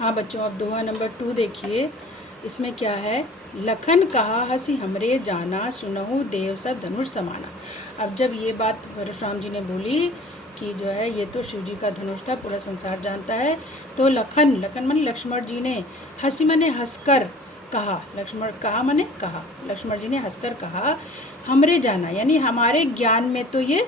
हाँ बच्चों, अब दोहा नंबर 2 देखिए। इसमें क्या है? लखन कहा हंसी हमरे जाना, सुनहु देव सब धनुष समाना। अब जब ये बात परशुराम जी ने बोली कि जो है ये तो शिव जी का धनुष था, पूरा संसार जानता है, तो लखन लखन माने लक्ष्मण जी ने, हंसी माने हंसकर कहा, लक्ष्मण कहा माने कहा, लक्ष्मण जी ने हंसकर कहा हमरे जाना, यानी हमारे ज्ञान में तो ये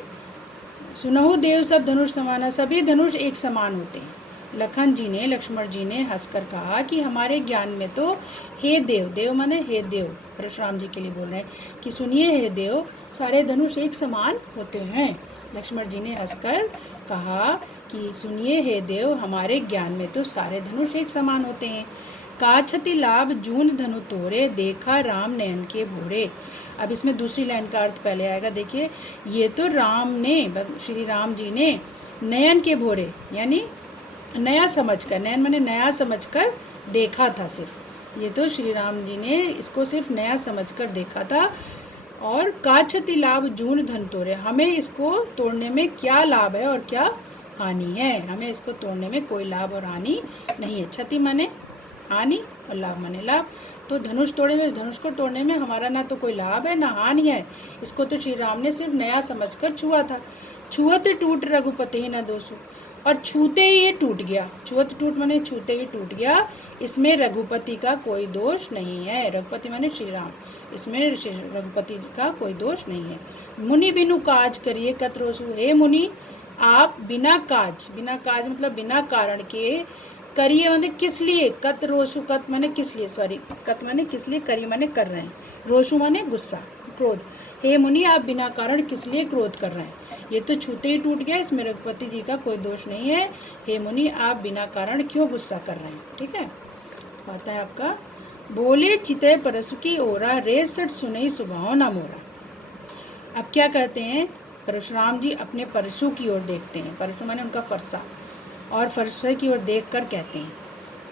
सुनहु देव सब धनुष समाना, सभी धनुष एक समान होते हैं। लखन जी ने, लक्ष्मण जी ने हंसकर कहा कि हमारे ज्ञान में तो हे देव, देव माने हे देव, परशुराम जी के लिए बोल रहे हैं कि सुनिए हे देव, सारे धनुष एक समान होते हैं। लक्ष्मण जी ने हंसकर कहा कि सुनिए हे देव, हमारे ज्ञान में तो सारे धनुष एक समान होते हैं। काछति लाभ जून धनु तोरे, देखा राम नयन के भोरे। अब इसमें दूसरी लाइन का अर्थ पहले आएगा। देखिए, ये तो राम ने, श्री राम जी ने नयन के भोरे यानी नया समझकर, नयन माने नया समझकर देखा था। सिर्फ ये तो श्री राम जी ने इसको सिर्फ नया समझकर देखा था। और काछति लाभ जून धन तोड़े, हमें इसको तोड़ने में क्या लाभ है और क्या हानि है? हमें इसको तोड़ने में कोई लाभ और हानि नहीं है। क्षति माने हानि और लाभ माने लाभ। तो धनुष तोड़े, धनुष को तोड़ने में हमारा ना तो कोई लाभ है ना हानि है। इसको तो श्री राम ने सिर्फ नया समझकर छुआ था। छुअत टूट रघुपति न दोषु, और छूते ही ये टूट गया। छुअत टूट माने छूते ही टूट गया। इसमें रघुपति का कोई दोष नहीं है। रघुपति माने श्री राम, इसमें रघुपति का कोई दोष नहीं है। मुनि बिनु काज करिए कत रोसु, हे मुनि आप बिना काज, बिना काज मतलब बिना कारण के, करिए माने किस लिए, कत रोसु, कत माने किस लिए, सॉरी, कत माने किस लिए, करिए माने कर रहे हैं, रोसु माने गुस्सा, क्रोध। हे मुनि आप बिना कारण किस लिए क्रोध कर रहे हैं? ये तो छूते ही टूट गया, इसमें रघुपति जी का कोई दोष नहीं है। हे मुनि आप बिना कारण क्यों गुस्सा कर रहे हैं? ठीक है, आता है आपका, बोले चिते परसु की ओरा, रे सट सुनई सुभाव ना मोरा। अब क्या करते हैं? परशुराम जी अपने परशु की ओर देखते हैं। परशु माने उनका फरसा, और फरसे की ओर देखकर कहते हैं,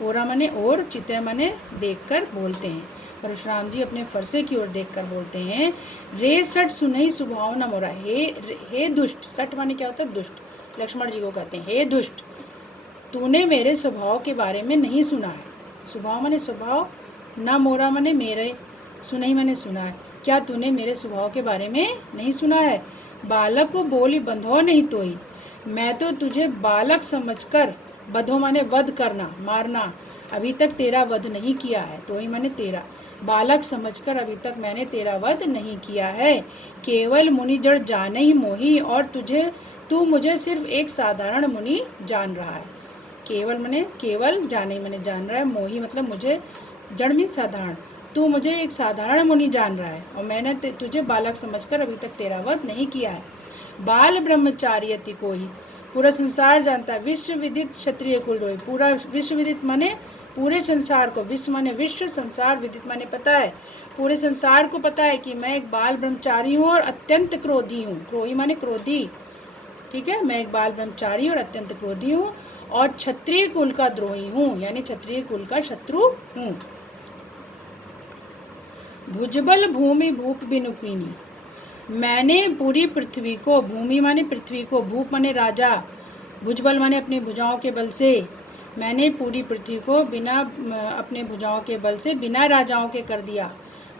ओरा माने और, चिते माने देखकर बोलते हैं। परशुराम जी अपने फरसे की ओर देखकर बोलते हैं, रे सट सुनई सुभाव न मोरा, हे दुष्ट, सट माने क्या होता है? दुष्ट। लक्ष्मण जी को कहते हैं, हे दुष्ट, तूने मेरे स्वभाव के बारे में नहीं सुना है। स्वभाव माने स्वभाव, न मोरा माने मेरे, सुनई माने सुना है। क्या तूने मेरे स्वभाव के बारे में नहीं सुना है? बालक को बोली बंधो नहीं तोई, मैं तो तुझे बालक समझकर, बधो माने वध करना, मारना, अभी तक तेरा वध नहीं किया है। तो ही माने तेरा, बालक समझकर अभी तक मैंने तेरा वध नहीं किया है। केवल मुनि जड़ जाने ही मोही, और तू मुझे सिर्फ एक साधारण मुनि जान रहा है। केवल माने केवल, जाने माने जान रहा है, मोही मतलब मुझे, जड़ मीन साधारण, तू मुझे एक साधारण मुनि जान रहा है और मैंने तुझे बालक समझकर अभी तक तेरा वध नहीं किया है। बाल ब्रह्मचारियति को ही पूरा संसार जानता है, विश्व विदित क्षत्रिय कुल रोई। पूरा विश्व विदित माने पूरे संसार को, विश्व माने विश्व, संसार विदित माने पता है, पूरे संसार को पता है कि मैं एक बाल ब्रह्मचारी हूँ और अत्यंत क्रोधी हूँ। क्रोही माने क्रोधी, ठीक है, मैं एक बाल ब्रह्मचारी और अत्यंत क्रोधी हूँ, और क्षत्रिय कुल का द्रोही हूँ, यानी क्षत्रिय कुल का शत्रु हूँ। भुजबल भूमि भूप बिनुकीनी, मैंने पूरी पृथ्वी को, भूमि माने पृथ्वी को, भूप माने राजा, भुजबल माने अपनी भुजाओं के बल से, मैंने पूरी पृथ्वी को बिना अपने भुजाओं के बल से बिना राजाओं के कर दिया।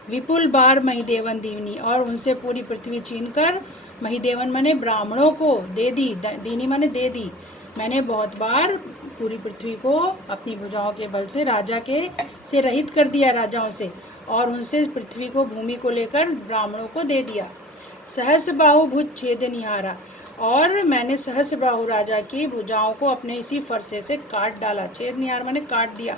विपुल बार महिदेवन दीवनी, और उनसे पूरी पृथ्वी छीनकर, महिदेवन माने ब्राह्मणों को दे दी, दीनी माने दे दी। मैंने बहुत बार पूरी पृथ्वी को अपनी भुजाओं के बल से राजा के से रहित कर दिया, राजाओं से, और उनसे पृथ्वी को, भूमि को लेकर ब्राह्मणों को दे दिया। सहस बाहु भुज छेद निहारा, और मैंने सहस बाहु राजा की भुजाओं को अपने इसी फरसे से काट डाला। छेद निहार मैंने काट दिया,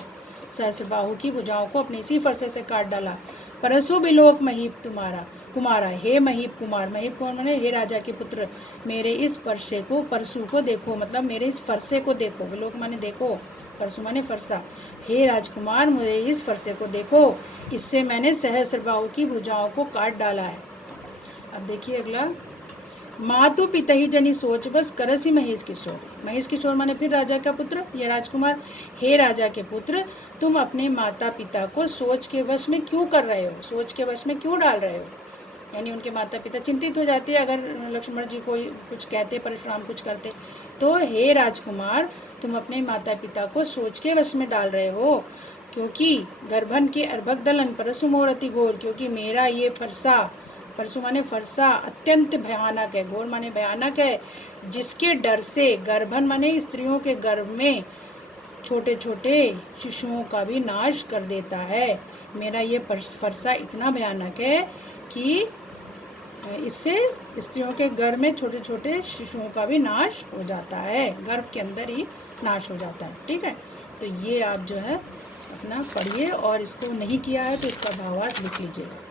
सहस बाहु की भुजाओं को अपने इसी फरसे से काट डाला। परसु बिलोक महीप तुम्हारा कुमारा, हे महीप कुमार, महीप कुमार मैंने हे राजा के पुत्र, मेरे इस फरसे को, परसु को देखो, मतलब मेरे इस फरसे को देखो, बिलोक माने देखो, परसु माने फरसा, हे राजकुमार मुझे इस फरसे को देखो, इससे मैंने सहस्र बाहु की भुजाओं को काट डाला है। अब देखिए अगला, मातु पिता ही जनी सोच बस करसी महेश किशोर। महेश किशोर माने फिर राजा का पुत्र या राजकुमार। हे राजा के पुत्र, तुम अपने माता पिता को सोच के वश में क्यों कर रहे हो? सोच के वश में क्यों डाल रहे हो? यानी उनके माता पिता चिंतित हो जाते अगर लक्ष्मण जी को कुछ कहते, परशुराम कुछ करते। तो हे राजकुमार, तुम अपने माता पिता को सोच के वश में डाल रहे हो, क्योंकि गर्भन के अर्भक दलन परसु मोर अति घोर, क्योंकि मेरा ये फरसा, परसु माने फरसा, अत्यंत भयानक है, घोर माने भयानक है, जिसके डर से गर्भन माने स्त्रियों के गर्भ में छोटे छोटे शिशुओं का भी नाश कर देता है। मेरा ये फरसा इतना भयानक है कि इससे स्त्रियों के गर्भ में छोटे छोटे शिशुओं का भी नाश हो जाता है, गर्भ के अंदर ही नाश हो जाता है। ठीक है, तो ये आप जो है अपना पढ़िए, और इसको नहीं किया है तो इसका भावार्थ लिख लीजिएगा।